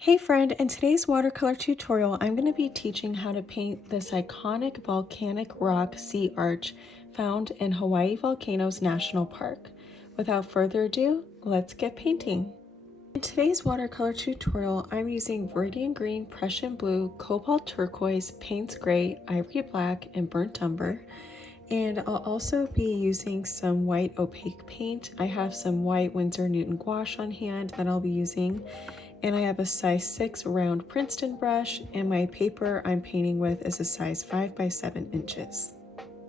Hey friend, in today's watercolor tutorial, I'm going to be teaching how to paint this iconic volcanic rock sea arch found in Hawaii Volcanoes National Park. Without further ado, let's get painting. In today's watercolor tutorial, I'm using Viridian Green, Prussian Blue, Cobalt Turquoise, Payne's Gray, Ivory Black, and Burnt Umber. And I'll also be using some white opaque paint. I have some white Winsor Newton gouache on hand that I'll be using. And I have a size 6 round Princeton brush, and my paper I'm painting with is a size 5 by 7 inches.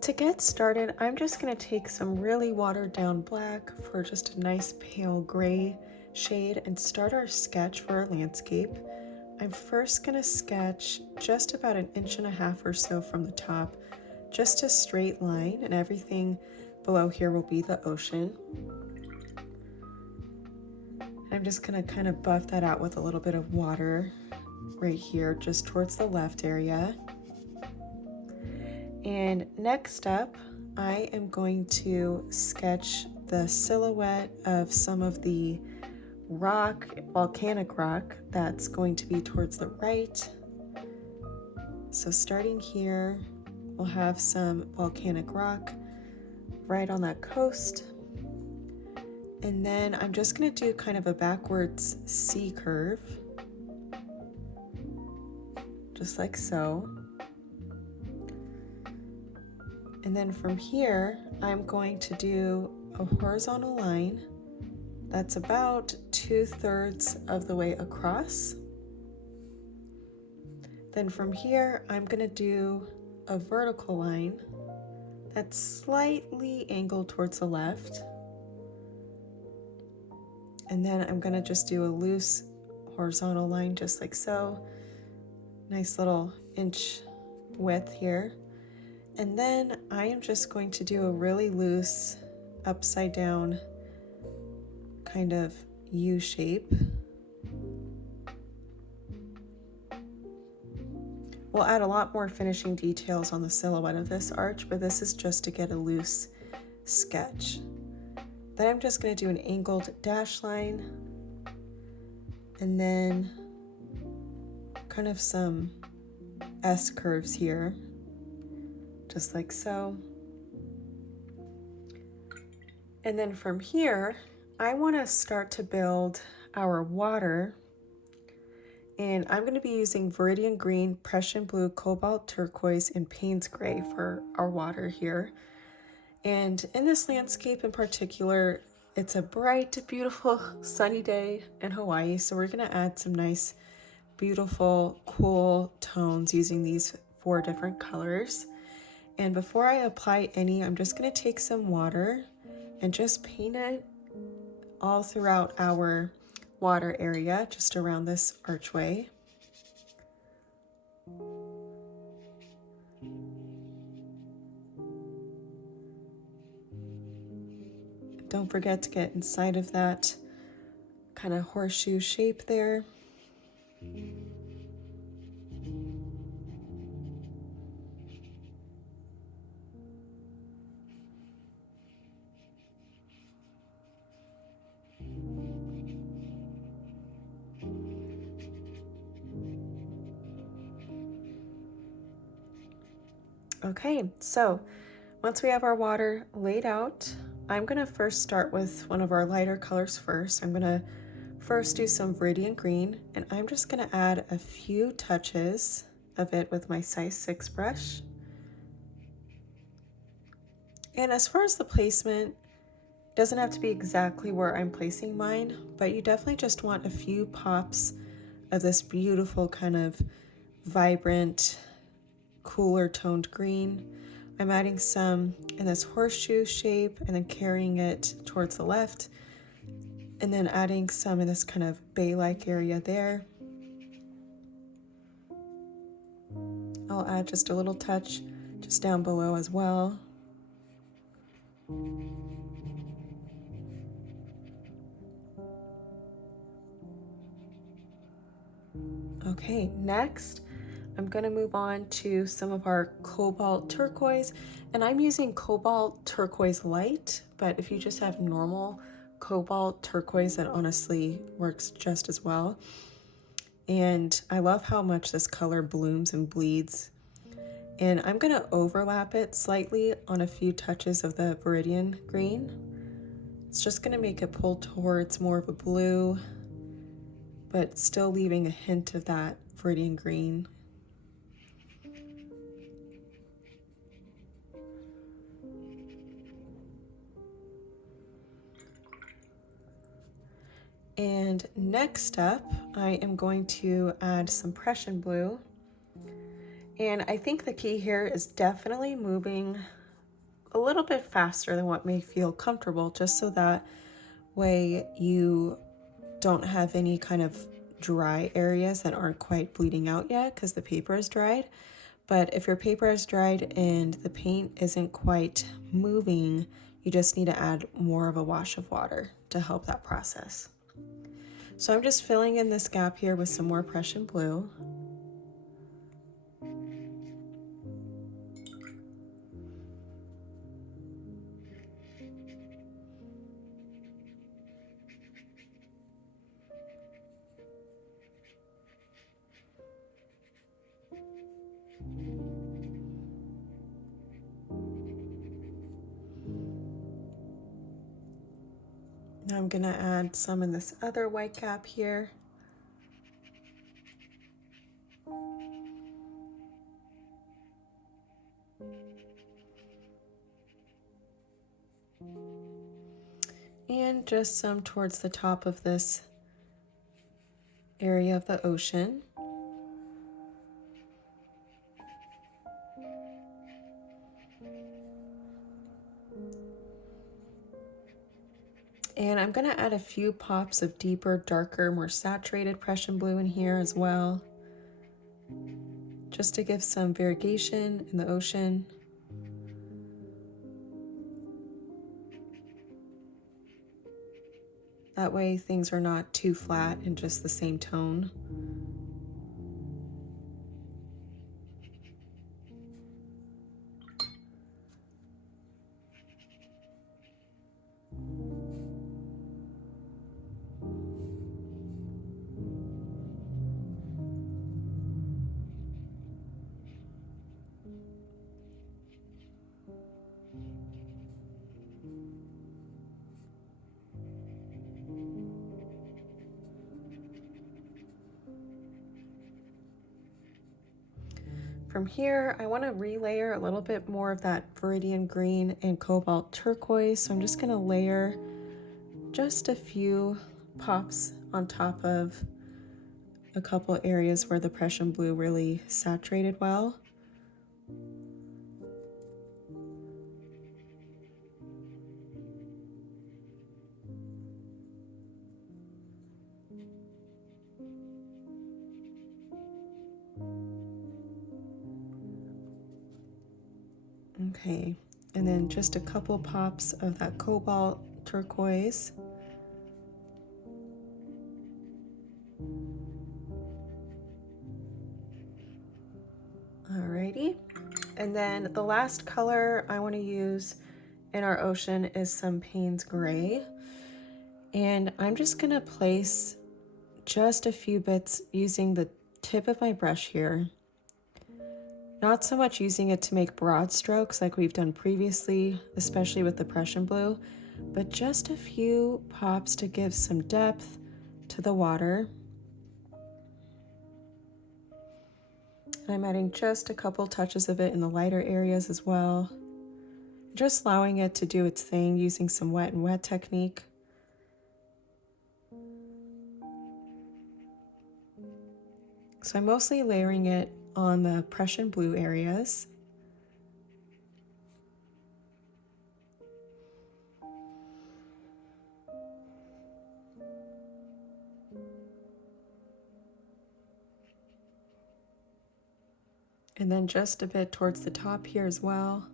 To get started, I'm just going to take some really watered down black for just a nice pale gray shade and start our sketch for our landscape. I'm first going to sketch just about 1.5 inches or so from the top, just a straight line, and everything below here will be the ocean. I'm just going to kind of buff that out with a little bit of water right here, just towards the left area. And next up, I am going to sketch the silhouette of some of the rock, volcanic rock, that's going to be towards the right. So starting here, we'll have some volcanic rock right on that coast. And then I'm just going to do kind of a backwards C curve, just like so. And then from here, I'm going to do a horizontal line that's about 2/3 of the way across. Then from here, I'm going to do a vertical line that's slightly angled towards the left. And then I'm going to just do a loose horizontal line just like so. Nice little inch width here. And then I am just going to do a really loose upside down kind of U shape. We'll add a lot more finishing details on the silhouette of this arch, but this is just to get a loose sketch. Then I'm just going to do an angled dash line, and then kind of some S curves here, just like so. And then from here, I want to start to build our water, and I'm going to be using Viridian Green, Prussian Blue, Cobalt Turquoise, and Payne's Gray for our water here. And in this landscape in particular, it's a bright, beautiful, sunny day in Hawaii. So we're going to add some nice, beautiful, cool tones using these 4 different colors. And before I apply any, I'm just going to take some water and just paint it all throughout our water area, just around this archway. Don't forget to get inside of that kind of horseshoe shape there. Okay, so once we have our water laid out, I'm going to first start with one of our lighter colors first. I'm going to first do some Viridian Green, and I'm just going to add a few touches of it with my size 6 brush. And as far as the placement, it doesn't have to be exactly where I'm placing mine, but you definitely just want a few pops of this beautiful kind of vibrant, cooler toned green. I'm adding some in this horseshoe shape and then carrying it towards the left, and then adding some in this kind of bay-like area there. I'll add just a little touch just down below as well. Okay, next I'm going to move on to some of our Cobalt Turquoise, and I'm using Cobalt Turquoise Light, but if you just have normal Cobalt Turquoise, that honestly works just as well. And I love how much this color blooms and bleeds. And I'm gonna overlap it slightly on a few touches of the Viridian Green. It's just gonna make it pull towards more of a blue, but still leaving a hint of that Viridian Green. And next up, I am going to add some Prussian Blue. And I think the key here is definitely moving a little bit faster than what may feel comfortable, just so that way you don't have any kind of dry areas that aren't quite bleeding out yet because the paper is dried. But if your paper is dried and the paint isn't quite moving, you just need to add more of a wash of water to help that process. So I'm just filling in this gap here with some more Prussian Blue. Now I'm gonna add some in this other white gap here. And just some towards the top of this area of the ocean. And I'm gonna add a few pops of deeper, darker, more saturated Prussian Blue in here as well, just to give some variegation in the ocean. That way things are not too flat and just the same tone. From here, I want to relayer a little bit more of that Viridian Green and Cobalt Turquoise. So I'm just going to layer just a few pops on top of a couple areas where the Prussian Blue really saturated well. Okay, and then just a couple pops of that Cobalt Turquoise. Alrighty, and then the last color I want to use in our ocean is some Payne's Gray. And I'm just going to place just a few bits using the tip of my brush here. Not so much using it to make broad strokes like we've done previously, especially with the Prussian Blue, but just a few pops to give some depth to the water. And I'm adding just a couple touches of it in the lighter areas as well. Just allowing it to do its thing using some wet and wet technique. So I'm mostly layering it on the Prussian Blue areas. And then just a bit towards the top here as well.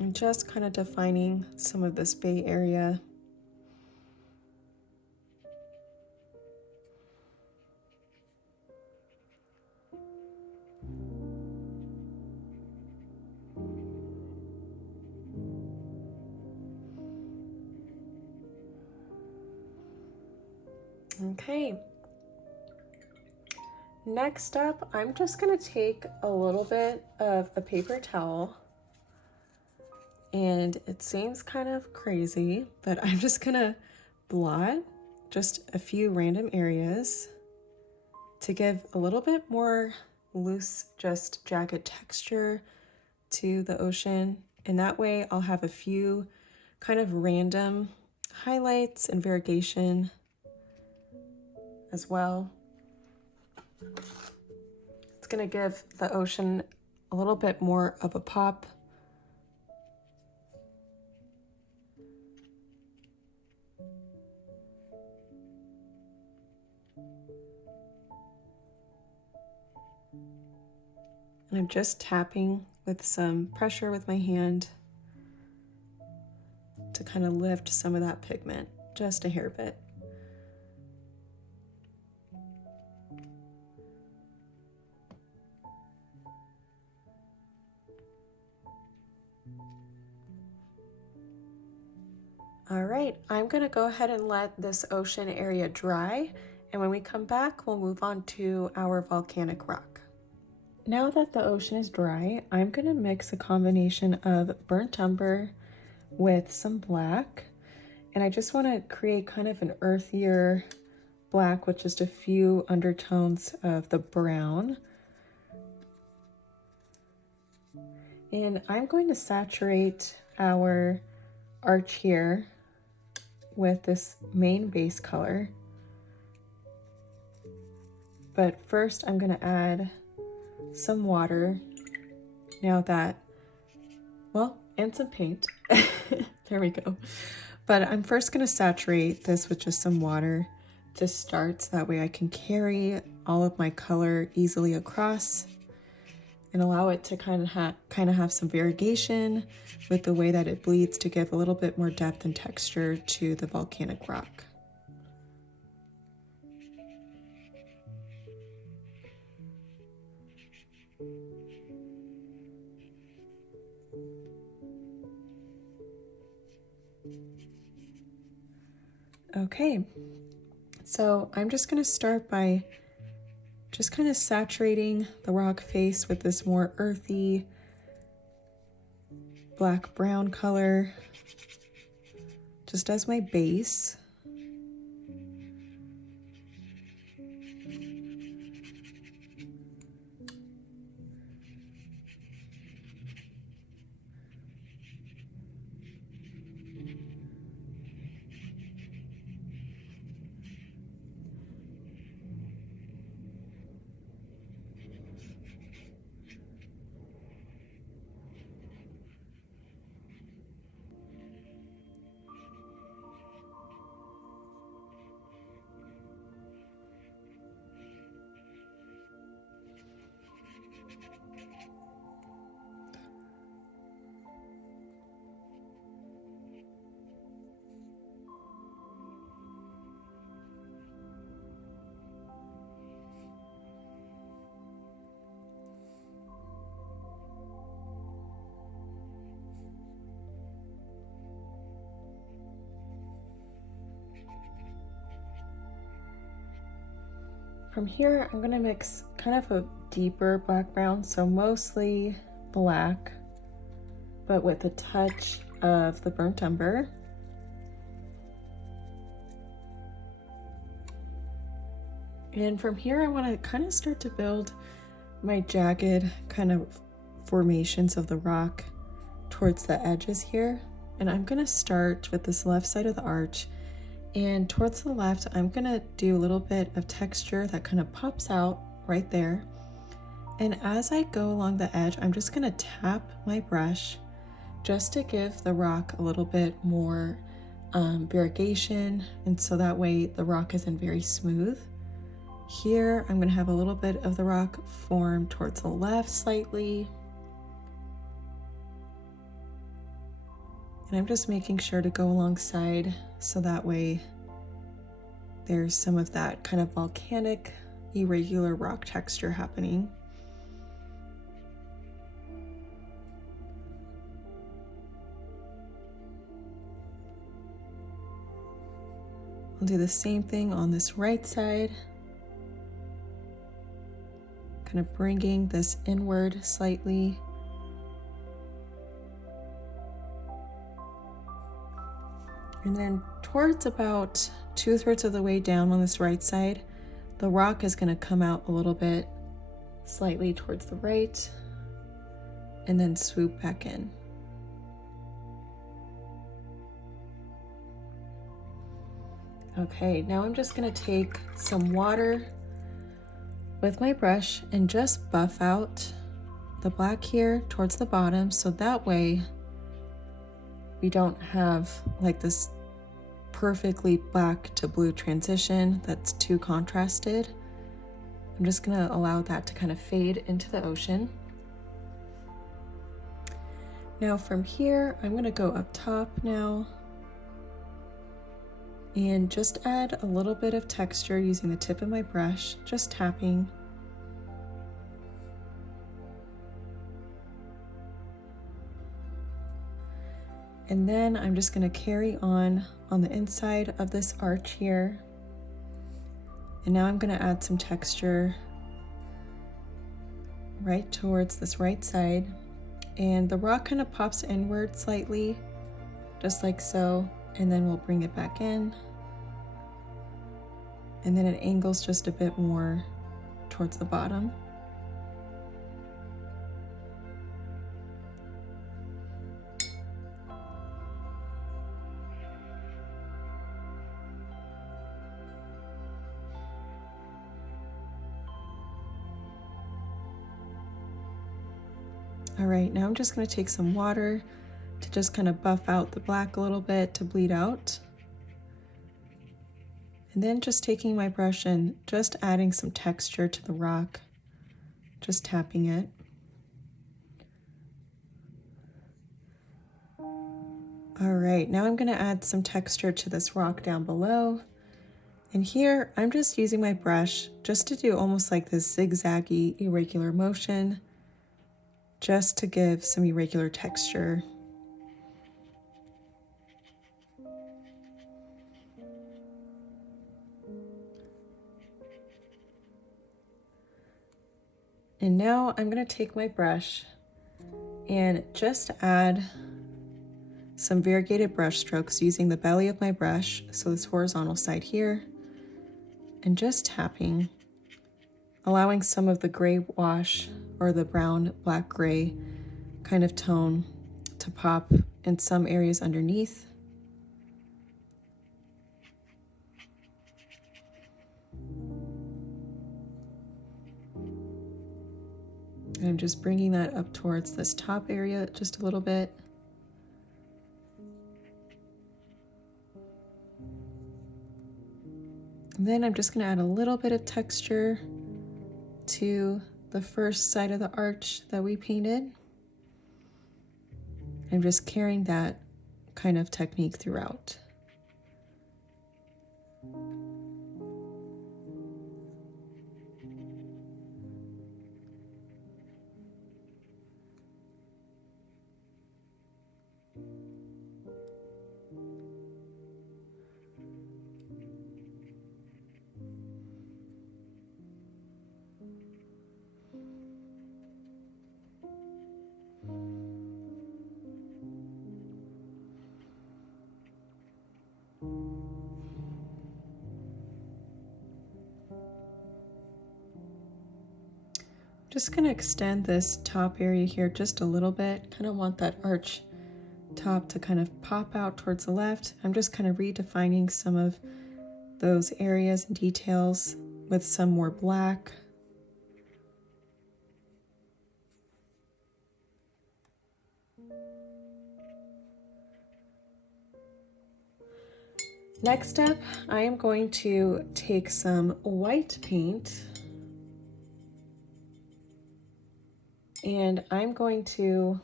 And just kind of defining some of this bay area. Okay. Next up, I'm just gonna take a little bit of a paper towel, and it seems kind of crazy, but I'm just gonna blot just a few random areas to give a little bit more loose, just jagged texture to the ocean. And that way I'll have a few kind of random highlights and variegation as well. It's gonna give the ocean a little bit more of a pop. And I'm just tapping with some pressure with my hand to kind of lift some of that pigment, just a hair bit. All right, I'm gonna go ahead and let this ocean area dry, and when we come back, we'll move on to our volcanic rock. Now that the ocean is dry, I'm gonna mix a combination of burnt umber with some black, and I just wanna create kind of an earthier black with just a few undertones of the brown. And I'm going to saturate our arch here with this main base color. But first I'm gonna add some water now that, well, and some paint. There we go. But I'm first gonna saturate this with just some water to start, so that way I can carry all of my color easily across and allow it to kind of have some variegation with the way that it bleeds to give a little bit more depth and texture to the volcanic rock. Okay, so I'm just gonna start by just kind of saturating the rock face with this more earthy black brown color, just as my base. From here, I'm gonna mix kind of a deeper black brown, so mostly black, but with a touch of the burnt umber. And from here, I wanna kind of start to build my jagged kind of formations of the rock towards the edges here. And I'm gonna start with this left side of the arch, and towards the left, I'm gonna do a little bit of texture that kind of pops out right there. And as I go along the edge, I'm just gonna tap my brush just to give the rock a little bit more variegation, and so that way the rock isn't very smooth. Here, I'm gonna have a little bit of the rock form towards the left slightly. And I'm just making sure to go alongside, so that way there's some of that kind of volcanic, irregular rock texture happening. I'll do the same thing on this right side. Kind of bringing this inward slightly. And then towards about 2/3 of the way down on this right side, the rock is going to come out a little bit slightly towards the right and then swoop back in. Okay, now I'm just going to take some water with my brush and just buff out the black here towards the bottom, so that way we don't have like this perfectly black to blue transition that's too contrasted. I'm just gonna allow that to kind of fade into the ocean. Now from here, I'm gonna go up top now and just add a little bit of texture using the tip of my brush, just tapping. And then I'm just going to carry on the inside of this arch here. And now I'm going to add some texture right towards this right side. And the rock kind of pops inward slightly, just like so. And then we'll bring it back in. And then it angles just a bit more towards the bottom. All right, now I'm just going to take some water to just kind of buff out the black a little bit to bleed out. And then just taking my brush and just adding some texture to the rock, just tapping it. All right, now I'm going to add some texture to this rock down below. And here I'm just using my brush just to do almost like this zigzaggy irregular motion, just to give some irregular texture. And now I'm going to take my brush and just add some variegated brush strokes using the belly of my brush, so this horizontal side here, and just tapping, allowing some of the gray wash or the brown, black, gray kind of tone to pop in some areas underneath. And I'm just bringing that up towards this top area just a little bit. And then I'm just going to add a little bit of texture to the first side of the arch that we painted. I'm just carrying that kind of technique throughout. Just going to extend this top area here just a little bit. Kind of want that arch top to kind of pop out towards the left. I'm just kind of redefining some of those areas and details with some more black. Next up, I am going to take some white paint and I'm going to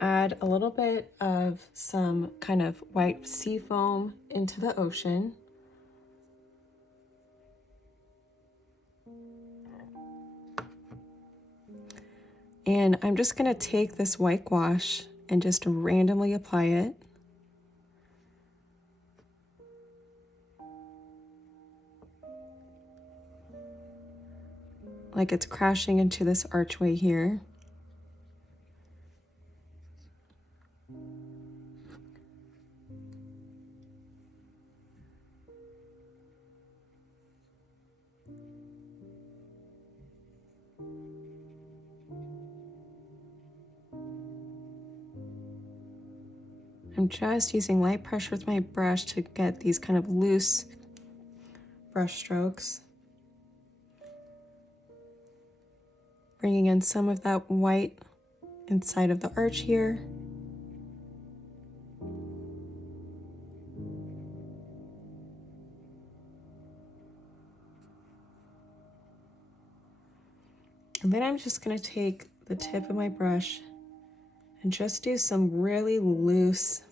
add a little bit of some kind of white sea foam into the ocean. And I'm just going to take this white gouache and just randomly apply it. like it's crashing into this archway here. I'm just using light pressure with my brush to get these kind of loose brush strokes. Bringing in some of that white inside of the arch here. And then I'm just going to take the tip of my brush and just do some really loose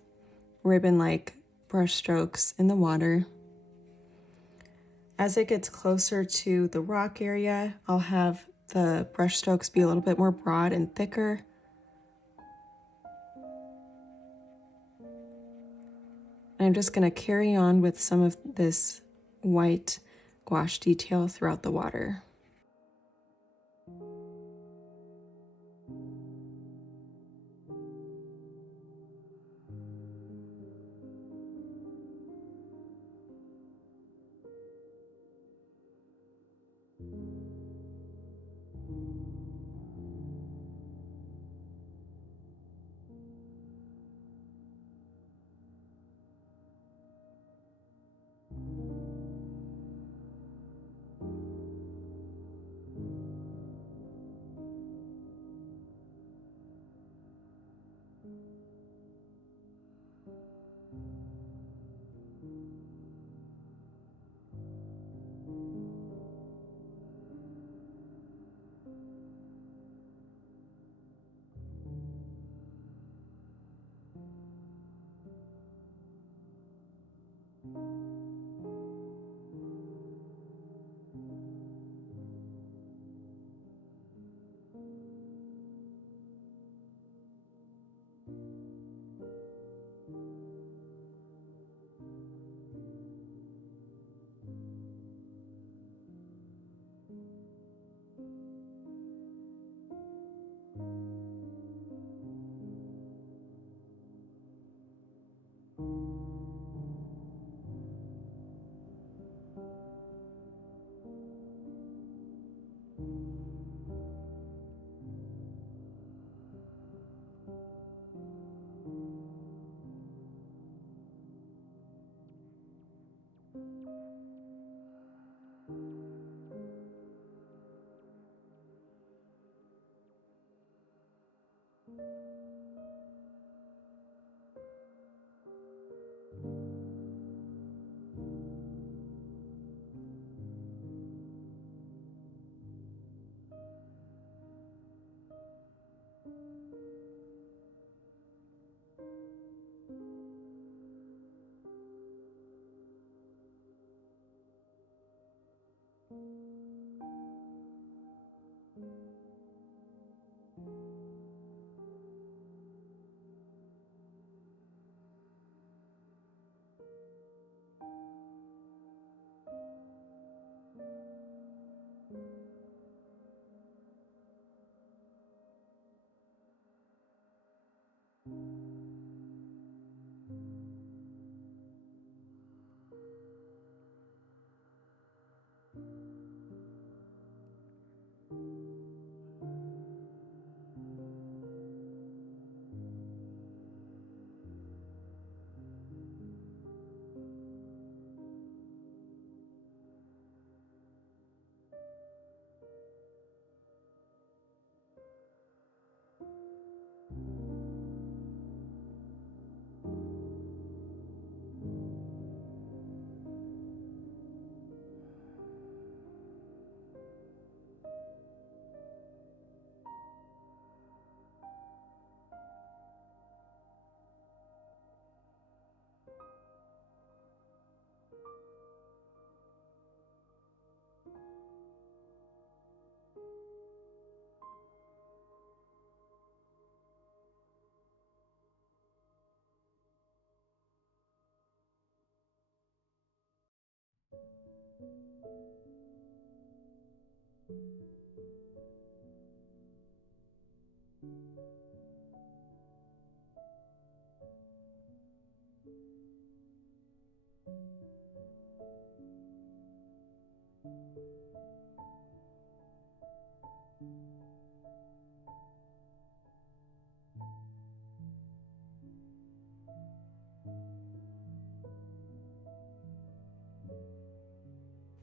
ribbon-like brush strokes in the water. As it gets closer to the rock area, I'll have the brush strokes be a little bit more broad and thicker. And I'm just going to carry on with some of this white gouache detail throughout the water.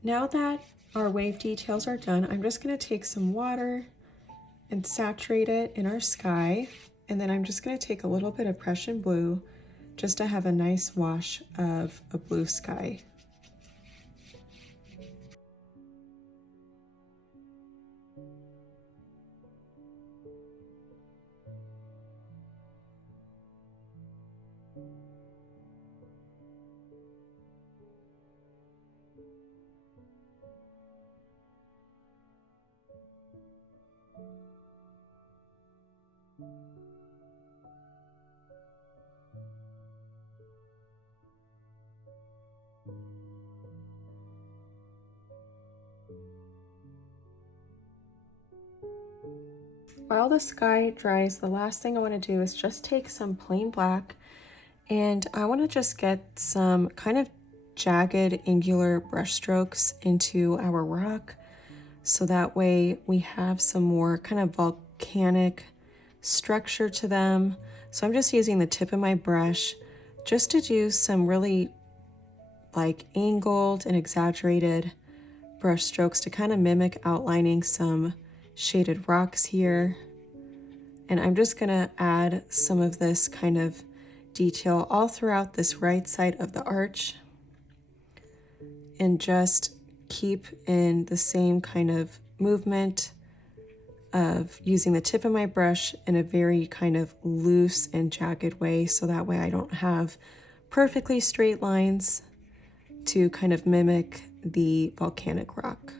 Now that our wave details are done, I'm just going to take some water and saturate it in our sky. And then I'm just going to take a little bit of Prussian Blue just to have a nice wash of a blue sky. While the sky dries, the last thing I want to do is just take some plain black, and I want to just get some kind of jagged angular brush strokes into our rock, so that way we have some more kind of volcanic structure to them. So I'm just using the tip of my brush just to do some really like angled and exaggerated brush strokes to kind of mimic outlining some shaded rocks here. And I'm just gonna add some of this kind of detail all throughout this right side of the arch, and just keep in the same kind of movement of using the tip of my brush in a very kind of loose and jagged way, so that way I don't have perfectly straight lines to kind of mimic the volcanic rock.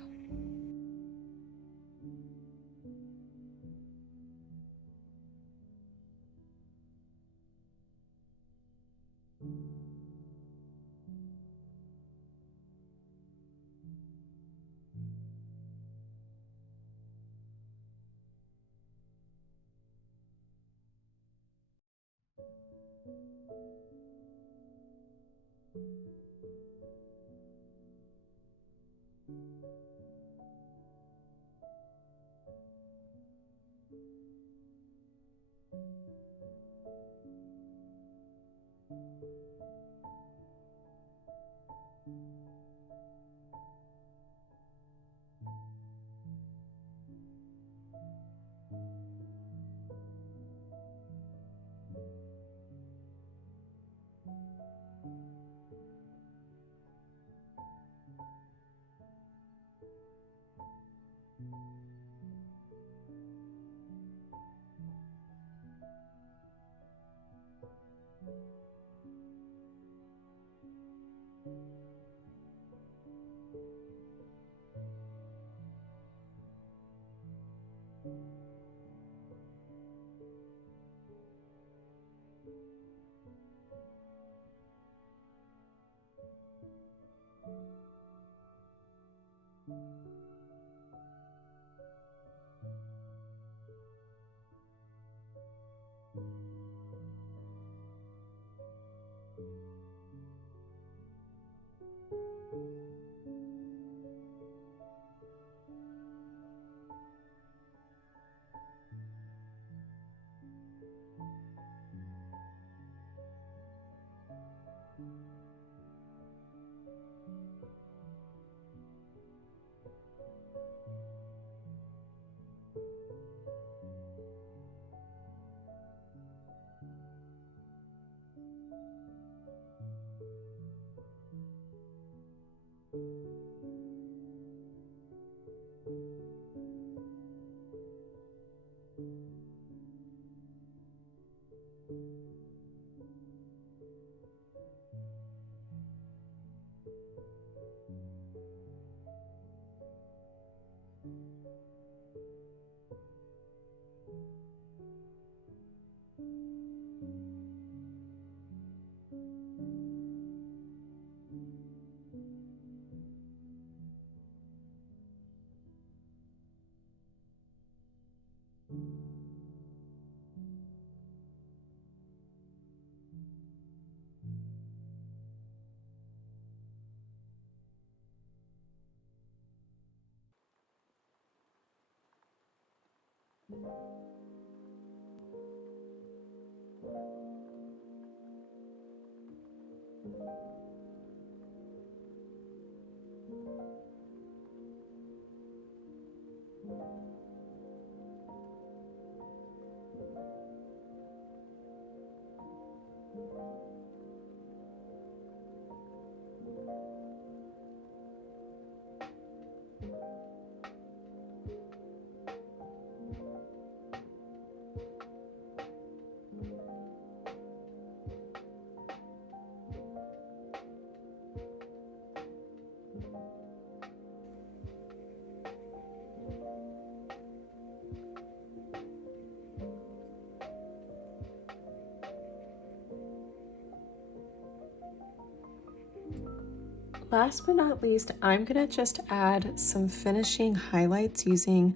last but not least, I'm gonna just add some finishing highlights using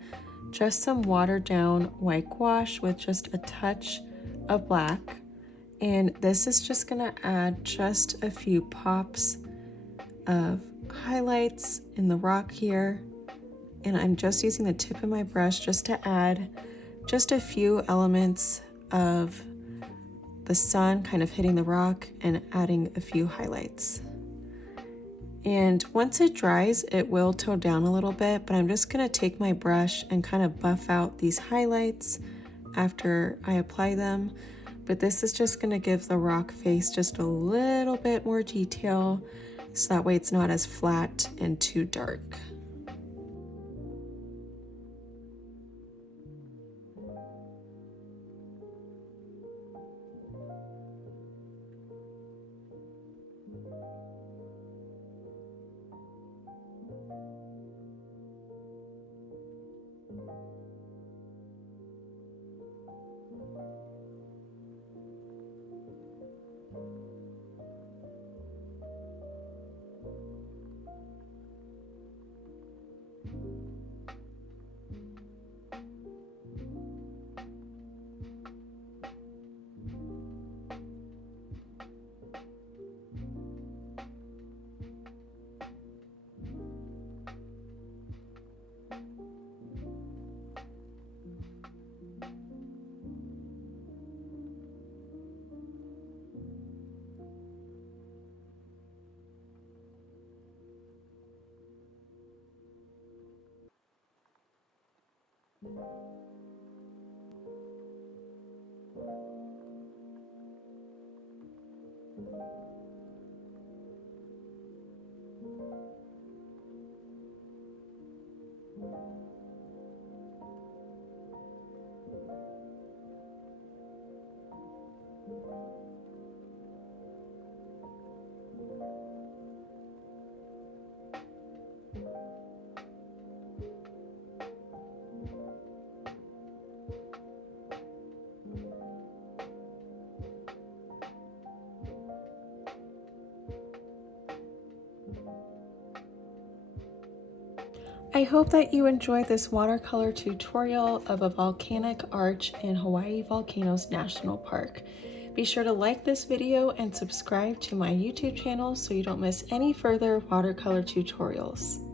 just some watered down whitewash with just a touch of black. And this is just gonna add just a few pops of highlights in the rock here. And I'm just using the tip of my brush just to add just a few elements of the sun kind of hitting the rock and adding a few highlights. And once it dries, it will tone down a little bit, but I'm just gonna take my brush and kind of buff out these highlights after I apply them. But this is just gonna give the rock face just a little bit more detail, so that way it's not as flat and too dark. I hope that you enjoyed this watercolor tutorial of a volcanic arch in Hawaii Volcanoes National Park. Be sure to like this video and subscribe to my YouTube channel so you don't miss any further watercolor tutorials.